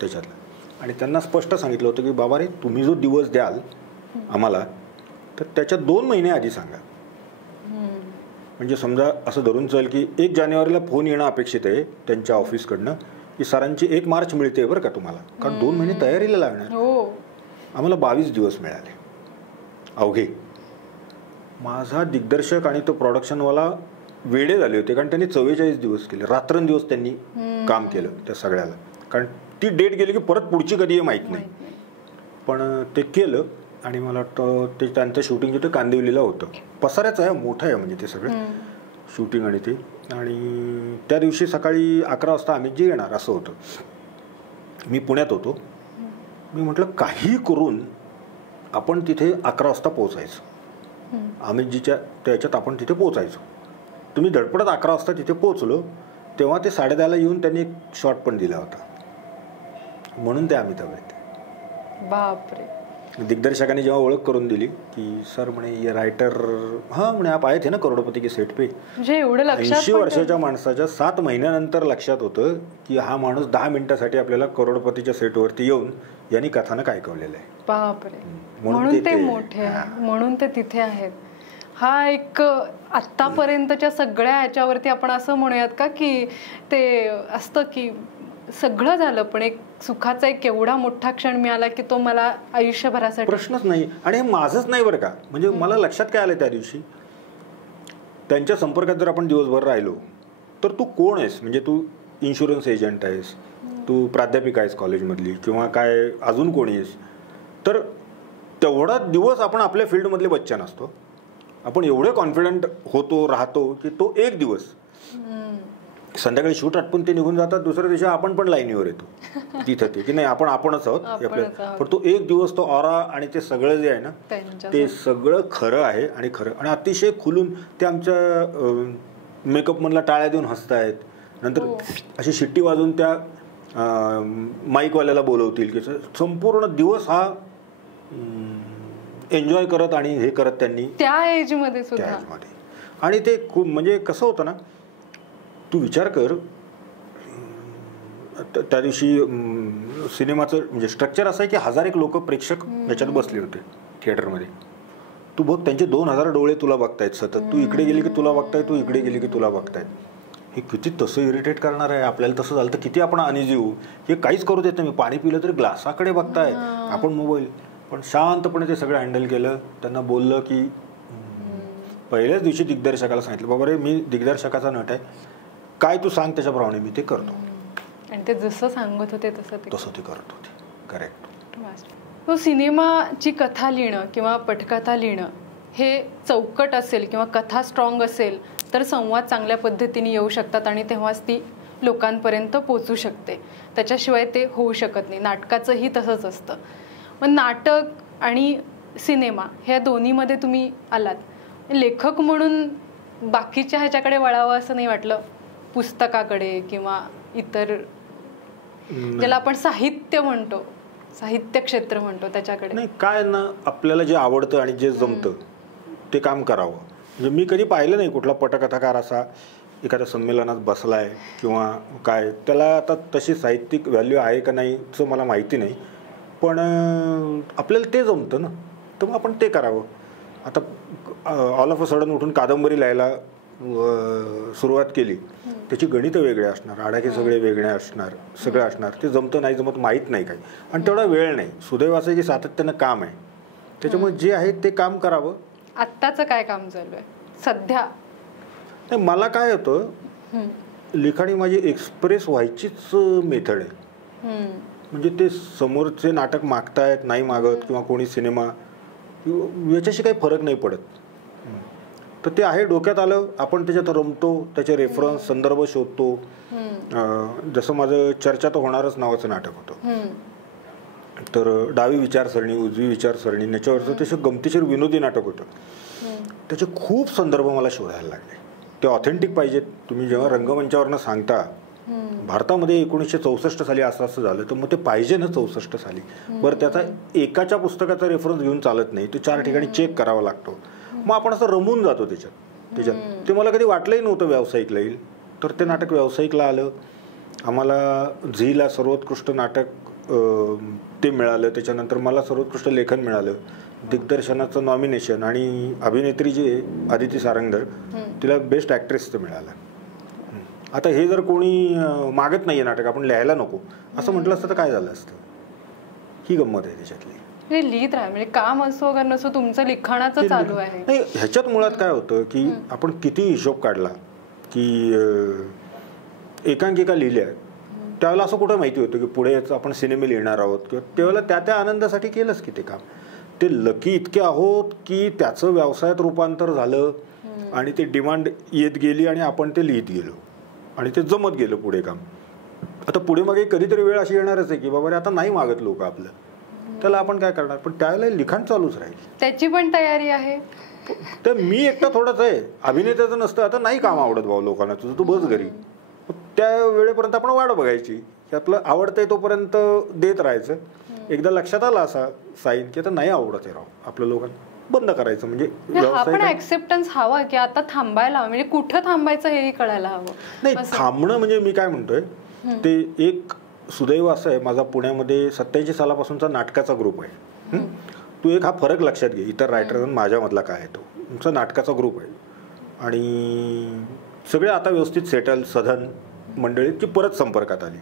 त्याच्यातला. आणि त्यांना स्पष्ट सांगितलं होतं की बाबा रे, तुम्ही जो दिवस द्याल आम्हाला, तर त्याच्या 2 महिने आधी सांगा. म्हणजे समजा असं धरून चल की 1 जानेवारीला फोन येणं अपेक्षित आहे त्यांच्या ऑफिसकडनं की सरांची 1 मार्च मिळते बरं का तुम्हाला, कारण 2 महिने तयारीला लागणार. आम्हाला 22 दिवस मिळाले अवघे. माझा दिग्दर्शक आणि तो प्रोडक्शनवाला वेडे झाले होते, कारण त्यांनी 44 दिवस केले, रात्रंदिवस त्यांनी काम केलं त्या सगळ्याला. कारण ती डेट गेली की परत पुढची कधी आहे माहीत नाही, पण ते केलं. आणि मला वाटतं ते त्यांचं शूटिंग जिथे कांदिवलीला होतं, पसाऱ्याचं आहे, मोठं आहे म्हणजे ते सगळं शूटिंग आणि ते. आणि त्या दिवशी सकाळी 11 वाजता अमितजी येणार असं होतं. मी पुण्यात होतो. मी म्हटलं काही करून आपण तिथे 11 वाजता पोहोचायचं, अमितजीच्या त्याच्यात आपण तिथे पोहोचायचो. तुम्ही धडपडत 11 वाजता तिथे पोहोचलो, तेव्हा ते 10:30ला येऊन त्यांनी एक शॉट पण दिला होता, म्हणून ते अमिताभ आहेत. बापरे. दिग्दर्शकांनी जेव्हा ओळख करून दिली की सर म्हणे ये रायटर, हाँ म्हणे आप आए थे ना करोडपती के सेट पे, म्हणजे एवढं लक्षात 80 वर्षाच्या माणसाच्या 7 महिन्यानंतर लक्षात होतं की हा माणूस 10 मिनिटासाठी आपल्याला करोडपतीच्या सेटवरती येऊन यांनी कथानक ऐकवलेलं आहे. बापरे. म्हणून ते मोठे आहे, म्हणून ते तिथे आहेत. हा एक आत्तापर्यंतच्या सगळ्या ह्याच्यावरती आपण असं म्हणूयात का की ते असतं की सगळं झालं, पण एक सुखाचा एक एवढा मोठा क्षण मिळाला की तो मला आयुष्यभरासाठी प्रश्नच नाही. आणि हे माझंच नाही बरं का, म्हणजे मला लक्षात काय आलं त्या दिवशी, त्यांच्या संपर्कात जर आपण दिवसभर राहिलो तर तू कोण आहेस, म्हणजे तू इन्शुरन्स एजंट आहेस, तू प्राध्यापिका आहेस कॉलेजमधली, किंवा काय अजून कोणी आहेस, तर तेवढा दिवस आपण आपल्या फील्डमधले बच्चन असतो. आपण एवढे कॉन्फिडंट होतो राहतो की तो एक दिवस संध्याकाळी शूट आटपून ते निघून जातात, दुसऱ्या दिवशी आपण पण लाईनीवर येतो तिथं ते की नाही आपणच आहोत आपल्या. पण तो एक दिवस तो ऑरा आणि ते सगळं जे आहे ना ते सगळं खरं आहे आणि खरं आणि अतिशय खुलून ते आमच्या मेकअपमधला टाळ्या देऊन हसतायत, नंतर अशी शिट्टी वाजवून त्या माईकवाल्याला बोलवतील की संपूर्ण दिवस हा एन्जॉय करत आणि हे करत त्यांनी त्या एजमध्ये सुद्धा. आणि ते खूप म्हणजे कसं होतं ना, तू विचार कर, त्या दिवशी सिनेमाचं म्हणजे स्ट्रक्चर असं आहे की 1000 लोक प्रेक्षक याच्यात बसले होते थिएटरमध्ये. तू बघ त्यांचे 2000 डोळे तुला बघतायत सतत, तू इकडे गेली की तुला बघताय, तू इकडे गेली की तुला बघतायत. हे किती तसं इरिटेट करणार आहे आपल्याला. तसं झालं तर किती आपण अनइझी होऊ. हे काहीच करू देत नाही, मी पाणी पिलं तरी ग्लासाकडे बघताय आपण मोबाईल. पण शांतपणे ते सगळं हँडल केलं. त्यांना बोललं की पहिल्याच दिवशी दिग्दर्शकाला सांगितलं, बाबा रे मी दिग्दर्शकाचा नट आहे, काय तू सांग त्याच्याप्रमाणे मी ते करतो. आणि ते जसं सांगत होते तसं ते करत होते. करेक्ट. तो सिनेमाची कथा लिहिणं किंवा पटकथा लिहिणं हे चौकट असेल किंवा कथा स्ट्रॉंग असेल तर संवाद चांगल्या पद्धतीने येऊ शकतात आणि तेव्हाच ती लोकांपर्यंत पोचू शकते. त्याच्याशिवाय ते होऊ शकत नाही. नाटकाचंही तसंच असतं. मग नाटक आणि सिनेमा ह्या दोन्हीमध्ये तुम्ही आलात, लेखक म्हणून बाकीच्या ह्याच्याकडे वळावं असं नाही वाटलं, पुस्तकाकडे किंवा इतर ज्याला आपण साहित्य म्हणतो, साहित्य क्षेत्र म्हणतो त्याच्याकडे? नाही, काय ना, आपल्याला जे आवडतं आणि जे जमतं ते काम करावं. म्हणजे मी कधी पाहिलं नाही कुठला पटकथाकार असा एखाद्या संमेलनात बसलाय किंवा काय, त्याला आता तशी साहित्यिक व्हॅल्यू आहे का नाही असं मला माहिती नाही, पण आपल्याला ते जमतं ना, तर मग आपण ते करावं. आता ऑल ऑफ अ सडन उठून कादंबरी लिहायला सुरुवात केली, त्याची गणितं वेगळे असणार, आडाखे सगळे वेगळे असणार, सगळं असणार. ते जमतं नाही जमत माहीत नाही काही, आणि तेवढा वेळ नाही. सुदैवाचं की सातत्यानं काम आहे, त्याच्यामुळे जे आहे ते काम करावं. आत्ताचं काय काम चालू आहे सध्या? नाही, मला काय होतं, लिखाणी माझी एक्सप्रेस व्हायचीच मेथड आहे. म्हणजे ते समोरचे नाटक मागतायत नाही मागत किंवा कोणी सिनेमा, याच्याशी काही फरक नाही पडत. तर ते आहे, डोक्यात आलं आपण त्याच्यात रमतो, त्याचे रेफरन्स संदर्भ शोधतो. जसं माझं चर्चा तर होणारच नावाचं नाटक होतं, तर डावी विचारसरणी उजवी विचारसरणी याच्यावरचं ते गमतीशीर विनोदी नाटक होतं. त्याचे खूप संदर्भ मला शोधायला लागले. ते ऑथेंटिक पाहिजेत. तुम्ही जेव्हा रंगमंचावरनं सांगता भारतामध्ये 1964 साली असं झालं, तर मग ते पाहिजे ना 64 साली. बरं, त्याचा एकाच्या पुस्तकाचा रेफरन्स घेऊन चालत नाही, तो 4 ठिकाणी चेक करावा लागतो. मग आपण असं रमून जातो त्याच्यात. ते मला कधी वाटलंही नव्हतं व्यावसायिकला येईल, तर ते नाटक व्यावसायिकला आलं. आम्हाला झीला सर्वोत्कृष्ट नाटक ते मिळालं. त्याच्यानंतर मला सर्वोत्कृष्ट लेखन मिळालं, दिग्दर्शनाचं नॉमिनेशन, आणि अभिनेत्री जी आहे आदिती सारंगधर, तिला बेस्ट ॲक्ट्रेसचं मिळालं. आता हे जर कोणी मागत नाही आहे नाटक, आपण लिहायला नको असं म्हटलं असतं तर काय झालं असतं. ही गंमत आहे त्याच्यातली. लिहित राहा, म्हणजे काम असो का नसो तुमचं लिखाणाचं चालू आहे. नाही, ह्याच्यात मुळात काय होतं की आपण किती हिशोब काढला की एकांकिका लिहिल्या, त्यावेळेला असं कुठं माहिती होतं की पुढे आपण सिनेमे लिहिणार आहोत, किंवा त्यावेळेला त्या आनंदासाठी केलंच की ते काम. ते लकी इतके आहोत की त्याचं व्यवसायात रूपांतर झालं आणि ते डिमांड येत गेली आणि आपण ते लिहित गेलो आणि ते जमत गेलं पुढे काम. आता पुढे मागे कधीतरी वेळ अशी येणारच आहे की बाबा रे आता नाही मागत लोक आपलं, त्याला आपण काय करणार. पण त्यावेळेला लिखाण चालूच राहील. त्याची पण तयारी आहे. तर मी एकटा थोडंच आहे, अभिनेत्याचं नसतं. आता नाही काम आवडत भाऊ लोकांना, तुझं तू बस घरी. त्या वेळेपर्यंत आपण वाट बघायची की आपलं आवडतंय तोपर्यंत देत राहायचं. एकदा लक्षात आला असा साईन की आता नाही आवडत आहे राव आपल्या लोकांना, बंद करायचं. म्हणजे आपण ऍक्सेप्टन्स हवा की आता थांबायला हवं, म्हणजे कुठं थांबायचं हेही कळायला हवं. नाही, थांबणं म्हणजे मी काय म्हणतोय ते एक सुदैव असं आहे, माझा पुण्यामध्ये 87 सालापासूनचा नाटकाचा ग्रुप आहे. तू एक हा फरक लक्षात घे इतर रायटर माझ्यामधला काय आहे, तो तुमचा नाटकाचा ग्रुप आहे. आणि सगळे आता व्यवस्थित सेटल सधन मंडळीची परत संपर्कात आली.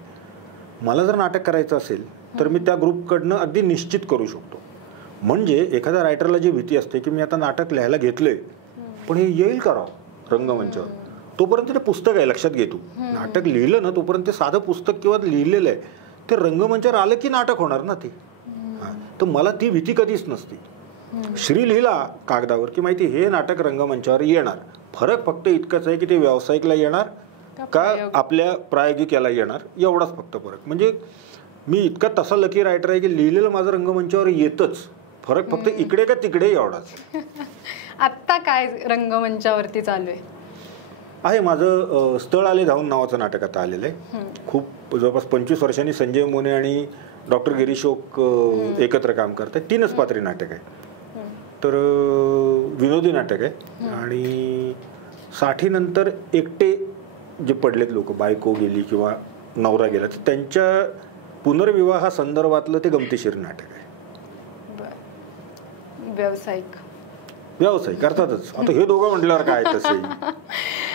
मला जर नाटक करायचं असेल तर मी त्या ग्रुपकडनं अगदी निश्चित करू शकतो. म्हणजे एखाद्या रायटरला जी भीती असते की मी आता नाटक लिहायला घेतलंय पण हे येईल का राव रंगमंचावर, तोपर्यंत ते पुस्तक आहे, लक्षात घे तू. नाटक लिहिलं ना तोपर्यंत ते साधं पुस्तक किंवा लिहिलेलं आहे, ते रंगमंचावर आलं की नाटक होणार ना ते. तर मला ती भीती कधीच नसती. श्री लिहिला कागदावर की माहिती हे नाटक रंगमंचावर येणार. फरक फक्त इतकंच आहे की ते व्यावसायिकला येणार का आपल्या प्रायोगिक याला येणार, एवढाच फक्त फरक. म्हणजे मी इतका तसा लकी रायटर आहे की लिहिलेलं माझं रंगमंचावर येतच. फरक फक्त इकडे का तिकडे एवढाच. आत्ता काय रंगमंचावरती चालू आहे माझं स्थळ आले धावून नावाचं नाटक आता आलेलं आहे. खूप जवळपास 25 वर्षांनी संजय मोने आणि डॉक्टर गिरीशोक एकत्र काम करतात. 3च पात्री नाटक आहे. तर विनोदी नाटक आहे आणि 60 नंतर एकटे जे पडलेत लोक, बायको गेली किंवा नवरा गेला, तर त्यांच्या पुनर्विवाहा संदर्भातलं ते गमतीशीर नाटक आहे. व्यावसायिक अर्थातच. आता हे दोघं म्हटल्यावर काय तसे.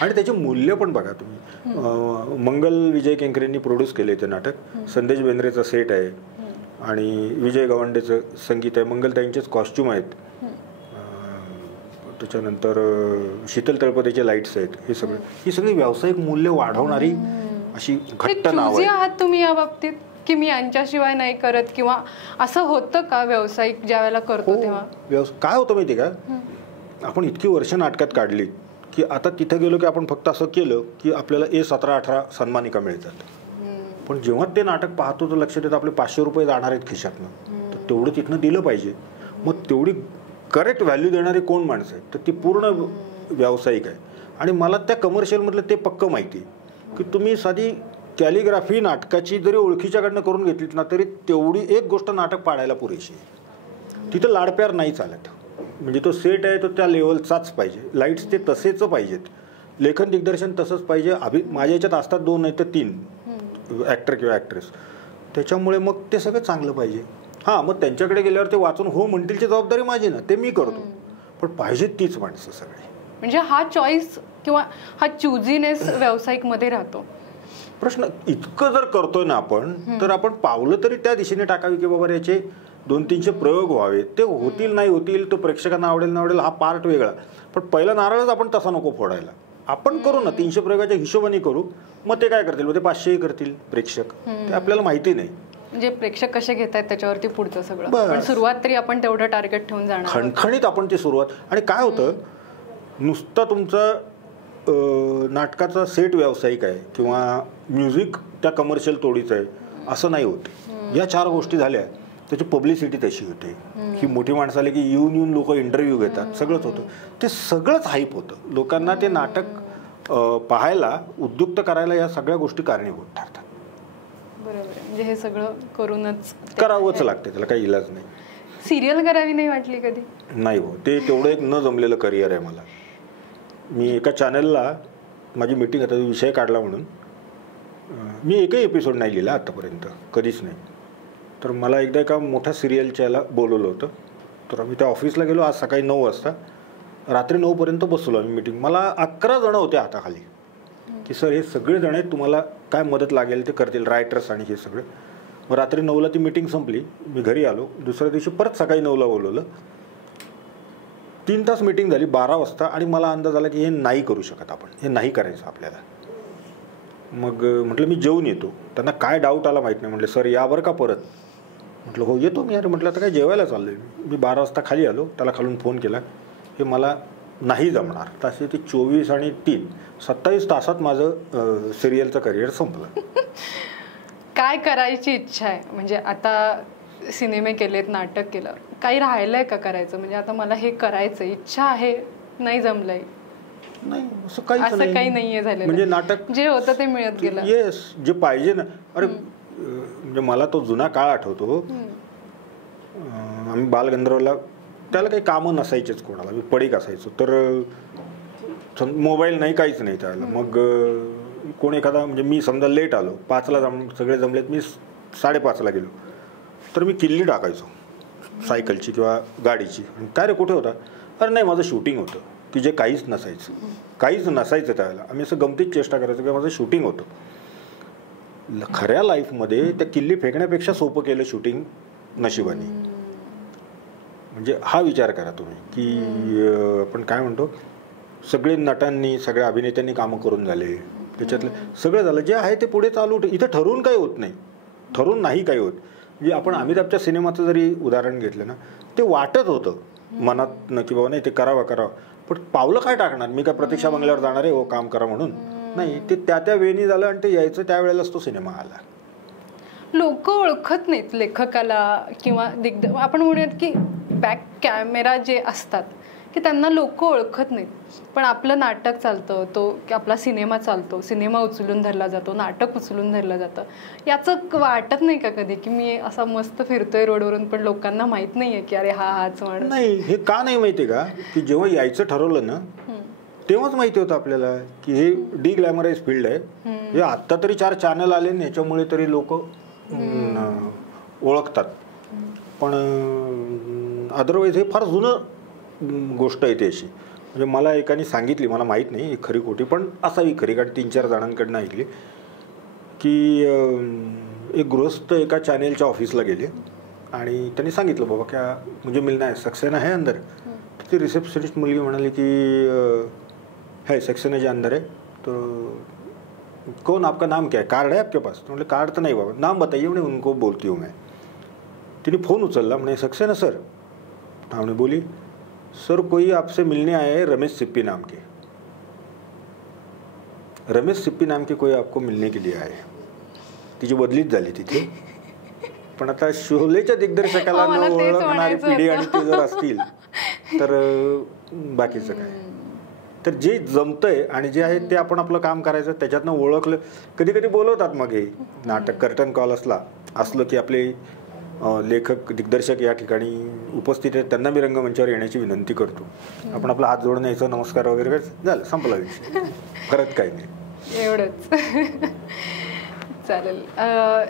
आणि त्याचे मूल्य पण बघा तुम्ही. मंगल विजय केंकरेंनी प्रोड्यूस केले ते नाटक. संदेश बेंद्रेचा सेट आहे आणि विजय गवंडेचं संगीत आहे. मंगलताईंचेच कॉस्ट्युम आहेत. त्याच्यानंतर शीतल तळपदेचे लाईट्स आहेत. हे सगळं ही सगळी व्यावसायिक मूल्य वाढवणारी अशी घट्ट नाव आहात तुम्ही या बाबतीत की मी यांच्याशिवाय नाही करत, किंवा असं होतं का व्यावसायिक ज्या वेळेला करतो तेव्हा? काय होतं माहिती का, आपण इतकी वर्ष नाटकात काढली की आता तिथं गेलो की आपण फक्त असं केलं की आपल्याला A17-18 सन्मानिका मिळतात. पण जेव्हा ते नाटक पाहतो तर लक्षात येतं आपले 500 रुपये जाणार आहेत खिशातनं, तर तेवढं तिथनं दिलं पाहिजे. मग तेवढी करेक्ट व्हॅल्यू देणारे कोण माणसं आहेत, तर ती पूर्ण व्यावसायिक आहे. आणि मला त्या कमर्शियलमधलं ते पक्क माहिती की तुम्ही साधी कॅलिग्राफी नाटकाची जरी ओळखीच्याकडनं करून घेतलीत ना तरी तेवढी एक गोष्ट नाटक पाडायला पुरेशी आहे. तिथं लाडप्यार नाही चालत. म्हणजे तो सेट आहे तो त्या लेवलचाच पाहिजे, लाईट्स ते तसेच पाहिजेत, लेखन दिग्दर्शन तसंच पाहिजे. माझ्या याच्यात असतात 2 नाही तर 3 ॲक्टर किंवा ॲक्ट्रेस. त्याच्यामुळे मग ते सगळं चांगलं पाहिजे. हां, मग त्यांच्याकडे गेल्यावर ते वाचून हो म्हणतीलची जबाबदारी माझी ना, ते मी करतो. पण पाहिजे तीच माणसं सगळी. म्हणजे हा चॉईस किंवा हा चुझीनेस व्यावसायिकमध्ये राहतो. प्रश्न इतकं जर करतोय ना आपण, तर आपण पावलं तरी त्या दिशेने टाकावी की बाबा याचे 200-300 प्रयोग व्हावे. ते होतील नाही होतील, तो प्रेक्षकांना आवडेल ना आवडेल हा पार्ट वेगळा. पण पहिला नारळच आपण तसा नको फोडायला. आपण करू ना 300 प्रयोगाच्या हिशोबाने करू. मग ते काय करतील, मग ते 500 करतील प्रेक्षक, ते आपल्याला माहिती नाही. म्हणजे प्रेक्षक कसे घेत आहेत त्याच्यावरती पुढचं सगळं. पण सुरुवात तरी आपण तेवढं टार्गेट ठेवून जाणार, खणखणीत आपण ती सुरुवात. आणि काय होतं, नुसता तुमचा नाटकाचा सेट व्यावसायिक आहे किंवा म्युझिक त्या कमर्शियल तोडीचं आहे असं नाही होत. या 4 गोष्टी झाल्या त्याची पब्लिसिटी तशी होते की मोठी माणसं आले की येऊन लोक इंटरव्ह्यू घेतात, सगळंच होतं. ते सगळंच हाईप होतं. लोकांना ते नाटक पाहायला उद्युक्त करायला या सगळ्या गोष्टी कारणीभूत ठरतात. बरोबर. म्हणजे हे सगळं करूनच करावंच लागते, त्याला काही इलाज नाही. सिरियल करावी नाही वाटली कधी? नाही हो, ते तेवढं एक न जमलेलं करिअर आहे मला. मी एका चॅनलला माझी मीटिंग आता विषय काढला म्हणून मी एकही एपिसोड नाही लिहिला आत्तापर्यंत, कधीच नाही. तर मला एकदा एका मोठ्या सिरियलच्या याला बोलवलं होतं. तर आम्ही त्या ऑफिसला गेलो. आज सकाळी 9 वाजता, रात्री 9 पर्यंत बसलो आम्ही मीटिंग. मला 11 जणं होते हाताखाली की सर हे सगळे जण आहेत, तुम्हाला काय मदत लागेल ते करतील, रायटर्स आणि हे सगळे. मग रात्री 9ला ती मीटिंग संपली. मी घरी आलो. दुसऱ्या दिवशी परत सकाळी 9ला बोलवलं. 3 तास मीटिंग झाली 12 वाजता. आणि मला अंदाज आला की हे नाही करू शकत आपण, हे नाही करायचं आपल्याला. मग म्हटलं मी जेवून येतो. त्यांना काय डाऊट आला माहीत नाही. म्हटलं सर या बरं का परत. म्हटलं हो येतो मी. अरे म्हटलं आता काय जेवायला चाललो आहे मी. 12 वाजता खाली आलो. त्याला खालून फोन केला, हे मला नाही जमणार. तसे ते 24 आणि 3 27 तासात माझं सिरियलचं करिअर संपलं. काय करायची इच्छा आहे? म्हणजे आता सिनेमे केलेत, नाटक केलं, काही राहिलंय का करायचं? म्हणजे आता मला हे करायचं इच्छा आहे, नाही जमलंय? नाही, असं काही नाहीये झालं. म्हणजे नाटक जे होतं ते मिळत गेलं. येस, जे पाहिजे ना. अरे म्हणजे मला तो जुना काळ आठवतो. आम्ही बालगंधर्वला त्याला काही कामं नसायचेच कोणाला. मी पडीक असायचो. तर मोबाईल नाही, काहीच नाही त्याला. मग कोण एखादा, म्हणजे मी समजा लेट आलो, 5ला सगळे जमलेत, मी 5:30ला गेलो, तर मी किल्ली टाकायचो सायकलची किंवा गाडीची. काय रे कुठे होता? अरे नाही माझं शूटिंग होतं. की जे काहीच नसायचं त्यावेळेला. आम्ही असं गमतीत चेष्टा करायचो की माझं शूटिंग होतं. खऱ्या लाईफमध्ये त्या किल्ली फेकण्यापेक्षा सोपं केलं शूटिंग नशिबाने. म्हणजे हा विचार करा तुम्ही की आपण काय म्हणतो, सगळे नटांनी सगळ्या अभिनेत्यांनी कामं करून झाले, त्याच्यातलं सगळं झालं, जे आहे ते पुढे चालू. इथं ठरवून काही होत नाही, ठरवून नाही काही होत. म्हणजे आपण अमिताभच्या सिनेमाचं जरी उदाहरण घेतलं ना, ते वाटत होतं मनात न की बाबा नाही ते करावं, पण पावलं काय टाकणार. मी काय प्रतीक्षा बंगल्यावर जाणार आहे काम करा म्हणून नाही, ते त्या वेळी झालं आणि ते यायचं त्यावेळेलाच तो सिनेमा आला. लोक ओळखत नाहीत लेखकाला किंवा आपण म्हणूयात की बॅक कॅमेरा जे असतात की त्यांना लोक ओळखत नाहीत. पण आपलं नाटक चालतं, तो आपला सिनेमा चालतो, सिनेमा उचलून धरला जातो, नाटक उचलून धरलं जातं. याचं वाटत नाही का कधी की मी असा मस्त फिरतोय रोडवरून पण लोकांना माहित नाहीये की अरे हाच माणूस. नाही, हे का नाही माहितीये का, की जेव्हा यायचं ठरवलं ना तेव्हाच माहिती होतं आपल्याला की हे डिग्लॅमराइज फील्ड आहे. हे आत्ता तरी 4 चॅनल आले आणि ह्याच्यामुळे तरी लोक ओळखतात, पण अदरवाईज हे फार जुनं गोष्ट आहे ती अशी. म्हणजे मला एकाने सांगितली, मला माहीत नाही ही खरी खोटी पण असावी खरी, कारण 3-4 जणांकडनं ऐकली की एक गृहस्थ एका चॅनेलच्या ऑफिसला गेले आणि त्यांनी सांगितलं बाबा क्या मुझे मिलना है, सक्सेना है अंदर. ती रिसेप्शनिस्ट मुलगी म्हणाली की है सक्सेना जी अंदर है, तो कौन आपका नाम क्या है, कार्ड है आपके पास. तो म्हटलं कार्ड तर नाही बाबा, नाम बताइए. म्हणे उनको बोलती हूँ मैं. तिने फोन उचलला, म्हणे सक्सेना सर. हमने बोली सर कोई आपसे मिलने आए हैं रमेश सिप्पी नाम के. रमेश सिप्पी नाम के कोई आपको मिलने के लिए आए. तिची बदलीच झाली तिथे. पण आता शोलेच्या दिग्दर्शकाला न ओळखणारी पिढी आणि ते जर असतील तर बाकीचं काय. तर जे जमतंय आणि जे आहे ते आपण आपलं काम करायचं, त्याच्यातनं ओळखलं. कधी कधी बोलवतात मग हे नाटक कर्टन कॉल असलं की आपले लेखक दिग्दर्शक या ठिकाणी उपस्थित आहेत, त्यांना मी रंगमंचावर येण्याची विनंती करतो. आपण आपला हात जोडून यायचं, नमस्कार वगैरे झालं, संपला विषय, करत काही नाही, एवढंच. चालेल.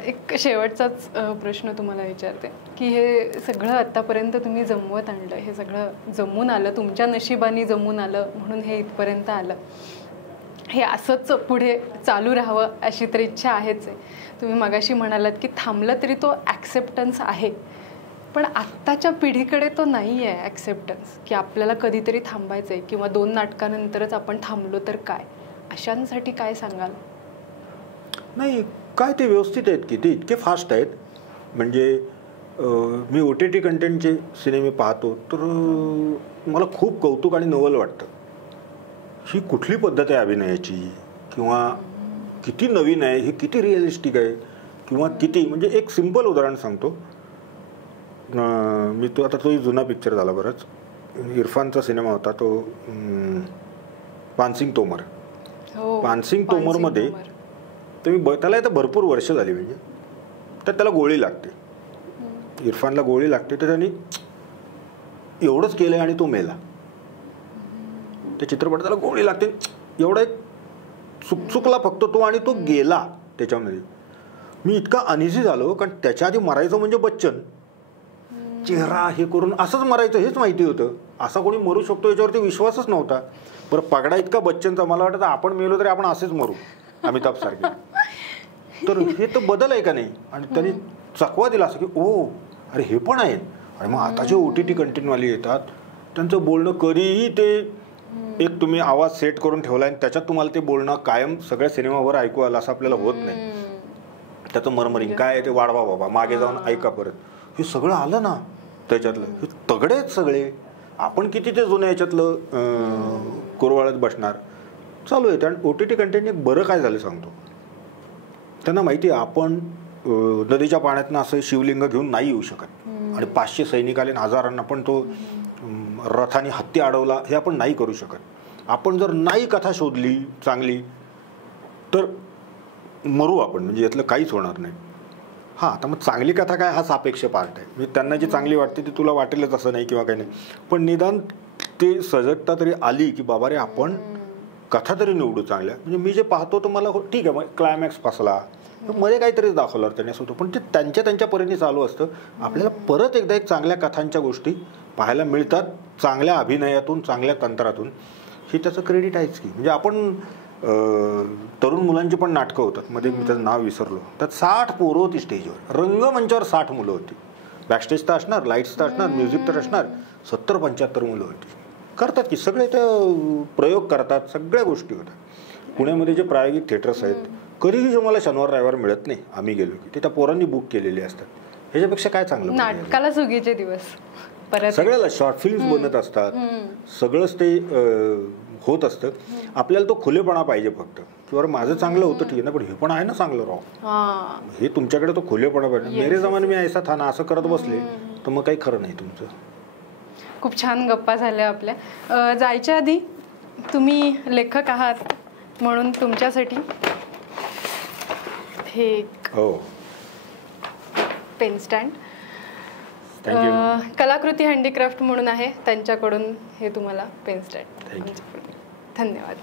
एक शेवटचाच प्रश्न तुम्हाला विचारते की हे सगळं आत्तापर्यंत तुम्ही जमवत आणलं, हे सगळं जमून आलं, तुमच्या नशिबाने जमून आलं म्हणून हे इथपर्यंत आलं. हे असंच पुढे चालू राहावं अशी तर इच्छा आहेच आहे. तुम्ही मगाशी म्हणालात की थांबलं तरी तो ॲक्सेप्टन्स आहे, पण आत्ताच्या पिढीकडे तो नाही आहे ॲक्सेप्टन्स की आपल्याला कधीतरी थांबायचं आहे किंवा 2 नाटकानंतरच आपण थांबलो तर काय. अशांसाठी काय सांगाल? नाही काय, ते व्यवस्थित आहेत की ते इतके फास्ट आहेत. म्हणजे मी OTT कंटेंटचे सिनेमे पाहतो तर मला खूप कौतुक आणि नवल वाटतं. ही कुठली पद्धत आहे अभिनयाची, किंवा किती नवीन आहे, हे किती रिअलिस्टिक आहे, किंवा किती. म्हणजे एक सिंपल उदाहरण सांगतो मी. तो आता तोही जुना पिक्चर झाला बराच, इरफानचा सिनेमा होता तो पानसिंग तोमर. पानसिंग तोमरमध्ये तुम्ही त्याला आता भरपूर वर्ष झाली, म्हणजे तर त्याला गोळी लागते, इरफानला गोळी लागते, तर त्यांनी एवढंच केलं आणि तो मेला. त्या चित्रपटात त्याला गोळी लागते, एवढा एक चुकला फक्त तो आणि तो गेला त्याच्यामध्ये. मी इतका अनइझी झालो, कारण त्याच्या आधी मरायचं म्हणजे बच्चन, चेहरा हे करून असंच मरायचं हेच माहिती होतं. असा कोणी मरू शकतो याच्यावरती विश्वासच नव्हता. बरं पगडा इतका बच्चनचा, मला वाटतं आपण मेलो तरी आपण असेच मरू अमिताभ सारखे. तर हे तर बदल आहे का नाही. आणि त्यांनी चकवा दिला असं की ओ अरे हे पण आहे. आणि मग आता जे OTT कंटेंटवाली येतात त्यांचं बोलणं कधीही ते एक तुम्ही आवाज सेट करून ठेवला आणि त्याच्यात तुम्हाला ते बोलणं कायम सगळ्या सिनेमावर ऐकू आलं असं आपल्याला होत नाही. त्याचं मरमरिंग काय ते वाढवा बाबा, मागे जाऊन ऐका परत, हे सगळं आलं ना त्याच्यातलं. हे तगडे आहेत सगळे. आपण किती ते जुन्या याच्यातलं कुरवाळत बसणार. चालू आहे. आणि OTT कंटेंट एक बरं काय झालं सांगतो, त्यांना माहिती आहे आपण नदीच्या पाण्यातनं असं शिवलिंग घेऊन नाही येऊ शकत आणि 500 सैनिक आले, हजारांना पण तो रथाने हत्ती अडवला, हे आपण नाही करू शकत. आपण जर नाही कथा शोधली चांगली तर मरू आपण, म्हणजे यातलं काहीच होणार नाही. हां, आता मग चांगली कथा काय हा सापेक्ष पार्ट आहे. म्हणजे त्यांना जी चांगली वाटते ती तुला वाटेलच असं नाही किंवा काही नाही, पण निदान ते सजगता तरी आली की बाबा रे आपण कथा तरी निवडू चांगल्या. म्हणजे मी जे पाहतो तर मला ठीक आहे, मग क्लायमॅक्स फसला मध्ये काहीतरीच दाखवलं त्यानेच होतं, पण ते त्यांच्या परीने चालू असतं. आपल्याला परत एकदा एक चांगल्या कथांच्या गोष्टी पाहायला मिळतात, चांगल्या अभिनयातून, चांगल्या तंत्रातून. हे त्याचं क्रेडिट आहेच की. म्हणजे आपण तरुण मुलांची पण नाटकं होतात. मध्ये मी त्याचं नाव विसरलो. त्यात 60 पोरं होती स्टेजवर, रंगमंचावर 60 मुलं होती. बॅकस्टेज तर असणार, लाईट्स तर असणार, म्युझिक तर असणार. 70-75 मुलं होती. करतात की सगळे ते प्रयोग करतात, सगळ्या गोष्टी होतात. पुण्यामध्ये जे प्रायोगिक थिएटर्स आहेत, कधीही जो मला शनिवार रविवार मिळत नाही आम्ही गेलो की, ते त्या पोरांनी बुक केलेले असतात. ह्याच्यापेक्षा काय चांगलं. नाटकाला सुगीचे दिवस परत सगळ्याला शॉर्ट फिल्म्स बनत असतात, सगळंच ते होत असतं. आपल्याला तो खुलेपणा पाहिजे फक्त, किंवा माझं चांगलं होतं ठीक आहे ना, पण हे पण आहे ना चांगलं राव, हे तुमच्याकडे तो खुलेपणा पाहिजे. मेरे जमाने मी ऐसा था ना असं करत बसले तर मग काही खरं नाही तुमचं. खूप छान गप्पा झाल्या आपल्या. जायच्या आधी तुम्ही लेखक आहात म्हणून तुमच्यासाठी हे हो पेन स्टँड, थँक्यू. कलाकृती हँडीक्राफ्ट म्हणून आहे, त्यांच्याकडून हे तुम्हाला पेन स्टँड. थँक्यू. धन्यवाद.